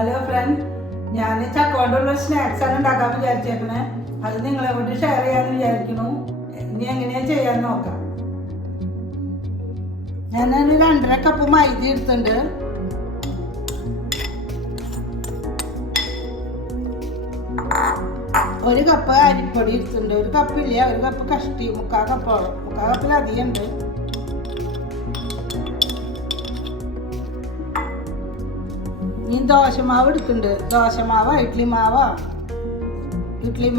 Hello friend, ഞാൻ ചക്കോണ്ടുള്ള snacks ആണ് ഉണ്ടാക്കാൻ വിചാരിച്ചേക്കണേ. അത് നിങ്ങളെ കൊണ്ട് ഷെയർ ചെയ്യാമെന്ന് വിചാരിക്കുന്നു. ഇനി എങ്ങനെയാ ചെയ്യാൻ നോക്കാം. ഞാനൊരു 2.5 കപ്പ് മൈദ എടുത്തിട്ടുണ്ട്. ഒരു കപ്പ് അരിപ്പൊടി എടുത്തിട്ടുണ്ട്. ഒരു കപ്പില്ല, ഒരു കപ്പ് കഷ്ടി, 3/4 കപ്പോളം. 3/4 കപ്പിലധികം ഉണ്ട്. ഈ ദോശമാവ് എടുക്കുന്നുണ്ട്. ദോശമാവ്, ഇഡ്ലി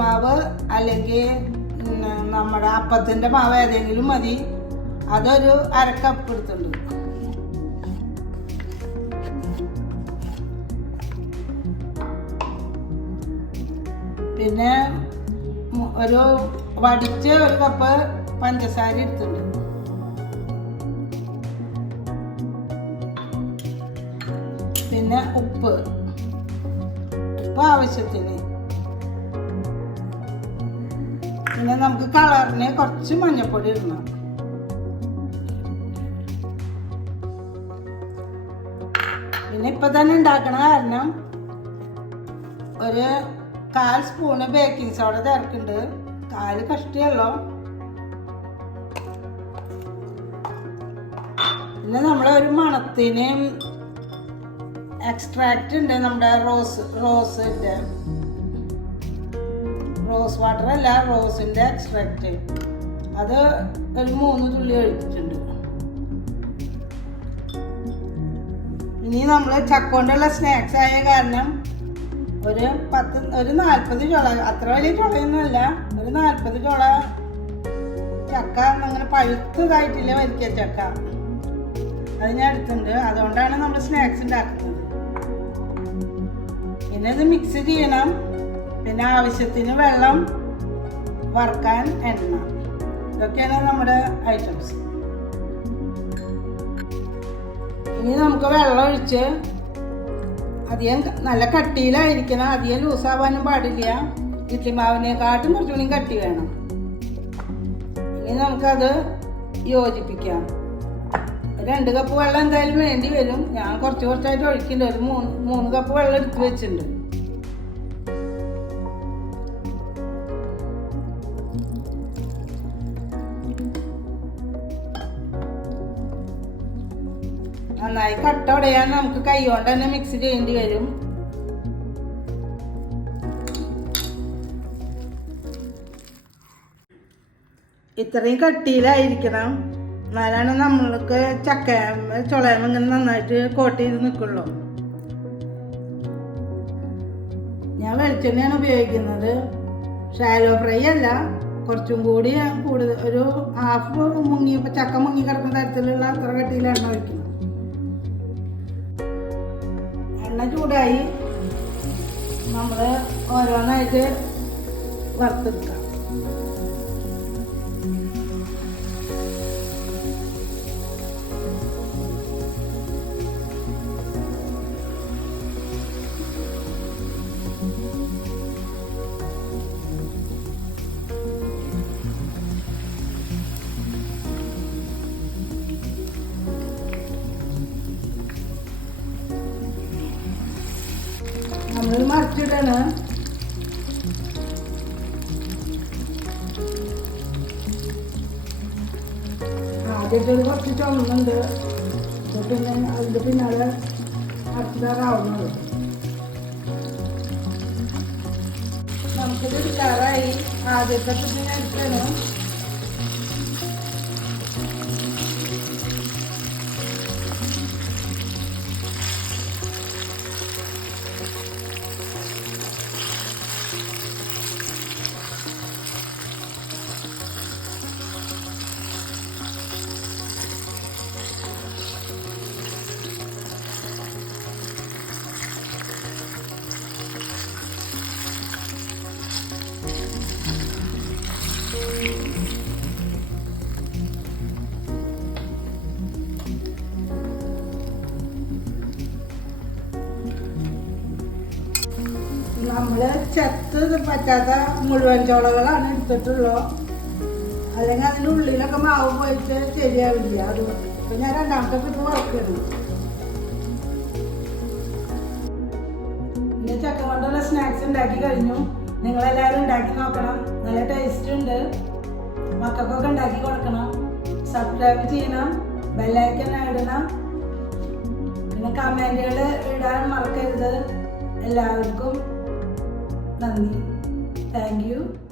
മാവ് അല്ലെങ്കിൽ നമ്മുടെ അപ്പത്തിൻ്റെ മാവ് ഏതെങ്കിലും മതി. അതൊരു 1/2 കപ്പ് എടുത്തിട്ടുണ്ട്. പിന്നെ ഒരു വടിച്ച് 1 കപ്പ് പഞ്ചസാര എടുത്തിട്ടുണ്ട്. പിന്നെ ഉപ്പ് ആവശ്യത്തിന്. പിന്നെ നമുക്ക് കളറിന് കുറച്ച് മഞ്ഞൾപ്പൊടി ഇടണം. പിന്നെ ഇപ്പൊ തന്നെ ഉണ്ടാക്കണ കാരണം ഒരു 1/4 സ്പൂണ് ബേക്കിംഗ് സോഡ ചേർക്കുന്നുണ്ട്. 1/4 കഷ്ടിയല്ലോ. പിന്നെ നമ്മളൊരു മണത്തിന് എക്സ്ട്രാക്റ്റ് ഉണ്ട്. നമ്മുടെ റോസ് വാട്ടർ അല്ല, റോസിൻ്റെ എക്സ്ട്രാക്റ്റ്. അത് ഒരു 3 തുള്ളി ഒഴിച്ചിട്ടുണ്ട്. ഇനി നമ്മൾ ചക്കോണ്ടുള്ള സ്നാക്സ് ആയ കാരണം ഒരു 40 ചുള, അത്ര വലിയ ചുളയൊന്നുമല്ല, ഒരു 40 ചുള ചക്ക അങ്ങനെ പഴുത്തതായിട്ടില്ല, വരിക്ക ചക്ക. അത് ഞാൻ എടുത്തിട്ടുണ്ട്. അതുകൊണ്ടാണ് നമ്മൾ സ്നാക്സ് ഉണ്ടാക്കുന്നത്. പിന്നെ ഇത് മിക്സ് ചെയ്യണം. പിന്നെ ആവശ്യത്തിന് വെള്ളം, വറുക്കാൻ എണ്ണ. ഇതൊക്കെയാണ് നമ്മുടെ ഐറ്റംസ്. ഇനി നമുക്ക് വെള്ളം ഒഴിച്ച് അധികം നല്ല കട്ടിയിലായിരിക്കണം. അധികം ലൂസാവാനും പാടില്ല. ഇഡ്ലി മാവിനെക്കാട്ടും കുറച്ചുകൂടി കട്ടി വേണം. ഇനി നമുക്കത് യോജിപ്പിക്കാം. 2 കപ്പ് വെള്ളം എന്തായാലും വേണ്ടി വരും. ഞാൻ കുറച്ചായിട്ട് ഒഴിക്കുന്നുണ്ട്. ഒരു 3 കപ്പ് വെള്ളം എടുത്ത് വെച്ചിട്ടുണ്ട്. നന്നായി കട്ട ഉടയാൻ നമുക്ക് കൈ കൊണ്ട് തന്നെ മിക്സ് ചെയ്യേണ്ടി വരും. ഇത്രയും കട്ടിയിലായിരിക്കണം. എന്നാലാണ് നമ്മൾക്ക് ചക്ക ചുളയം ഇങ്ങനെ നന്നായിട്ട് കോട്ട് ചെയ്ത് നിൽക്കുള്ളൂ. ഞാൻ വെളിച്ചെണ്ണയാണ് ഉപയോഗിക്കുന്നത്. ഷാലോ ഫ്രൈ അല്ല, കുറച്ചും കൂടി കൂടുതൽ, ഒരു ഹാഫ് ചക്ക മുങ്ങി കിടക്കുന്ന തരത്തിലുള്ള അത്ര കട്ടിയിലാണ് എണ്ണ ഒഴിക്കുന്നത്. എണ്ണ ചൂടായി നമ്മൾ ഓരോന്നായിട്ട് വറുത്തെടുക്കാം. നമ്മൾ മറിച്ചിടാണ്. ആദ്യത്തെ കുറച്ച് ചുമന്നുണ്ട്. പിന്നെ അതിൻ്റെ പിന്നാലെ മറിച്ചിടാറാവുന്നത്. നമുക്കിത് എടുക്കാറായി. ആദ്യത്തെ പിന്നെ എടുക്കണം. നമ്മൾ ചെത്ത് പറ്റാത്ത മുഴുവൻ ചോളകളാണ് എടുത്തിട്ടുള്ളൂ. അല്ലെങ്കിൽ അതിൻ്റെ ഉള്ളിലൊക്കെ മാവ് പോയിട്ട് ശരിയാവില്ല. അതുകൊണ്ട് ഇപ്പം ഞാൻ 2ാമത്തെ ട്രിപ്പ് വറുക്കണം. കൊണ്ടുള്ള സ്നാക്സ് ഉണ്ടാക്കി കഴിഞ്ഞു. നിങ്ങളെല്ലാവരും ഉണ്ടാക്കി നോക്കണം. നല്ല ടേസ്റ്റ് ഉണ്ട്. മക്കൾക്കൊക്കെ ഉണ്ടാക്കി കൊടുക്കണം. സബ്സ്ക്രൈബ് ചെയ്യണം, ബെല്ലൈക്കൺ ഇടണം, പിന്നെ കമൻറ്റുകൾ ഇടാൻ മറക്കരുത്. എല്ലാവർക്കും നന്ദി. Thank you.